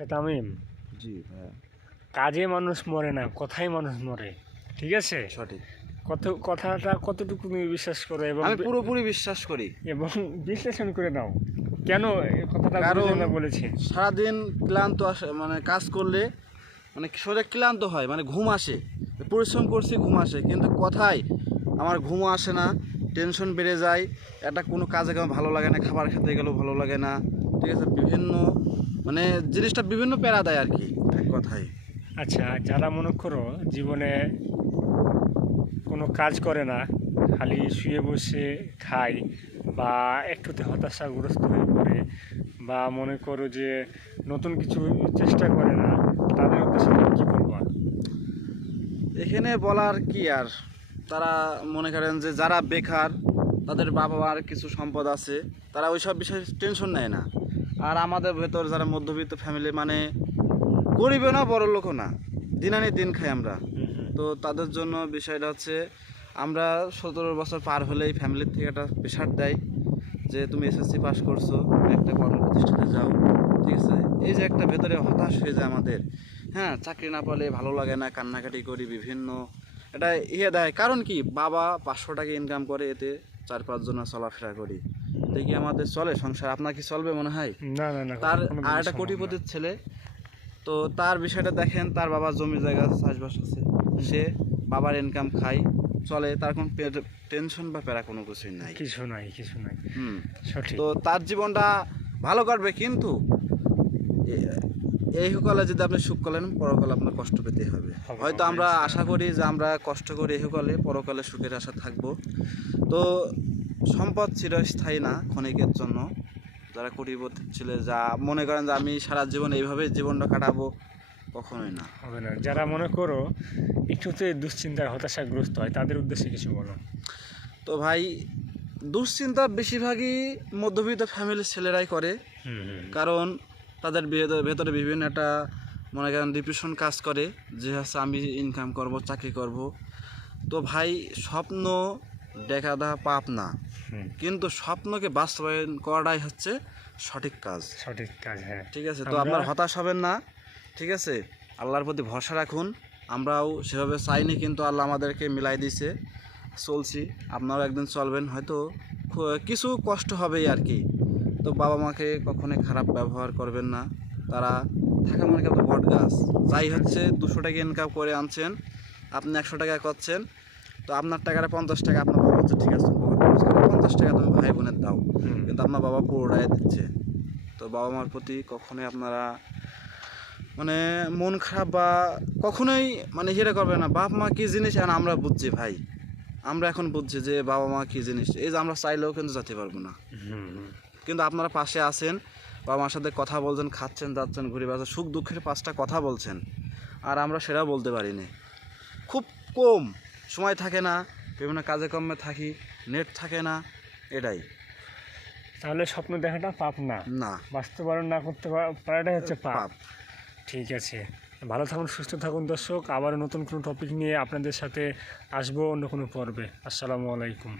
আচ্ছা তামিম, জি ভাইয়া, কাজে মানুষ মরে না, কথায় মানুষ মরে। ঠিক আছে? সঠিক। কথাটা কতটুকু তুমি বিশ্বাস করো এবং আমি পুরোপুরি বিশ্বাস করি। এবং বিশ্লেষণ করে দাও কেন এই কথাটা কারণ গুরুজনরা বলেছে? সারাদিন ক্লান্ত আসে, মানে কাজ করলে মানে শরীরে ক্লান্ত হয়, মানে ঘুম আসে, পরিশ্রম করছি ঘুম আসে, কিন্তু কথায় আমার ঘুমও আসে না, টেনশন বেড়ে যায়, এটা কোনো কাজে কামে ভালো লাগে না, খাবার খেতে গেলেও ভালো লাগে না। ঠিক আছে, বিভিন্ন মানে জিনিসটা বিভিন্ন প্যারা দেয় আর কি, এক কথায়। আচ্ছা, যারা মনে করো জীবনে কোনো কাজ করে না, খালি শুয়ে বসে খায় বা একটুতে হতাশাগ্রস্ত হয়ে পড়ে, বা মনে করো যে নতুন কিছু চেষ্টা করে না, তাদের উদ্দেশ্যে তুমি কী বলবা? এখানে বলার কি আর, তারা মনে করেন যে যারা বেকার, তাদের বাবা মার কিছু সম্পদ আছে, তারা ওই সব বিষয়ে টেনশন নেয় না। আর আমাদের ভেতর যারা মধ্যবিত্ত ফ্যামিলি, মানে গরিবও না বড় লোকও না, দিন আনি দিন খাই আমরা, তো তাদের জন্য বিষয়টা হচ্ছে আমরা 17 বছর পার হলেই ফ্যামিলির থেকে একটা প্রেশার দেয় যে তুমি এসএসসি পাস করছো, একটা কর্মপ্রতিষ্ঠানে যাও। ঠিক আছে, এই যে একটা ভেতরে হতাশ হয়ে যায় আমাদের। হ্যাঁ, চাকরি না পেলে ভালো লাগে না, কান্নাকাটি করি বিভিন্ন, এটা দেয়। কারণ কি, বাবা 500 টাকা ইনকাম করে, এতে 4-5 জন চলাফেরা করি, এতে কি আমাদের চলে সংসার? আপনার কি চলবে মনে হয়? না না না, তার কোনো আর দিনই একটা সম্ভব না। কোটিপতির ছেলে, তো তার বিষয়টা দেখেন, তার বাবার জমি জায়গা আছে, চাষবাস আছে, সে বাবার ইনকাম খায়, চলে, তার কোনো টেনশন বা প্যারা কোনো কিছুই নাই। কিছু নাই, কিছু নাই। সঠিক। তো তার জীবনটা ভালো কাটবে, কিন্তু এই কালে যদি আপনি সুখ করলেন, পরকালে আপনার কষ্ট পেতে হবে। হয়তো আমরা আশা করি যে আমরা কষ্ট করে এই কালে, পরকালে সুখের আশা থাকবো। তো সম্পদ চিরস্থায়ী না, ক্ষণিকের জন্য। যারা কোটিপতি ছিল, যা মনে করেন যে আমি সারা জীবন এইভাবে জীবনটা কাটাবো, কখনোই না। হবে না। যারা মনে করো একটুতে দুশ্চিন্তায় হতাশাগ্রস্ত হয়, তাদের উদ্দেশ্যে কিছু বলো। তো ভাই, দুশ্চিন্তা বেশিরভাগই মধ্যবিত্ত ফ্যামিলির ছেলেরাই করে। কারণ তাদের ভেতরে বিভিন্ন একটা মনে করেন ডিপ্রেশন কাজ করে, যে হচ্ছে আমি ইনকাম করব, চাকরি করব। তো ভাই, স্বপ্ন দেখা পাপ না, কিন্তু স্বপ্নকে বাস্তবায়ন করাটাই হচ্ছে সঠিক কাজ। সঠিক কাজ, হ্যাঁ। ঠিক আছে, তো আপনার হতাশ হবেন না। ঠিক আছে, আল্লাহর প্রতি ভরসা রাখুন। আমরাও সেভাবে চাইনি, কিন্তু আল্লাহ আমাদেরকে মিলাই দিয়েছে, চলছি। আপনারাও একদিন চলবেন, হয়তো কিছু কষ্ট হবেই আর কি। তো বাবা মাকে কখনোই খারাপ ব্যবহার করবেন না। তারা থাকা মনে করেন বট গাছ, যাই হচ্ছে 200 টাকা ইনকাম করে আনছেন, আপনি 100 টাকা করছেন, তো আপনার টাকাটা 50 টাকা, আপনার বাবা হচ্ছে ঠিক আছে 50 টাকা তুমি ভাই বোনের দাও, কিন্তু আপনার বাবা পুরোটাই দিচ্ছে। তো বাবা মার প্রতি কখনোই আপনারা মানে মন খারাপ বা কখনোই মানে হিরে করবে না। বাপ মা কী জিনিস এখন আমরা বুঝছি ভাই, আমরা এখন বুঝছি যে বাবা মা কী জিনিস। এই যে আমরা চাইলেও কিন্তু যেতে পারবো না, কিন্তু আপনারা পাশে আছেন, বাবা মার সাথে কথা বলছেন, খাচ্ছেন, যাচ্ছেন, ঘুরে বেড়াচ্ছেন, সুখ দুঃখের 5টা কথা বলছেন, আর আমরা সেটাও বলতে পারিনি। খুব কম সময় থাকে না, বিভিন্ন কাজে কর্মে থাকি, নেট থাকে না, এটাই। তাহলে স্বপ্ন দেখাটা পাপ না, না, বাস্তবায়ন না করতে পারাটাই হচ্ছে পাপ। পাপ। ঠিক আছে, ভালো থাকুন, সুস্থ থাকুন দর্শক। আবার নতুন কোনো টপিক নিয়ে আপনাদের সাথে আসবো অন্য কোনো পর্বে। আসসালামু আলাইকুম।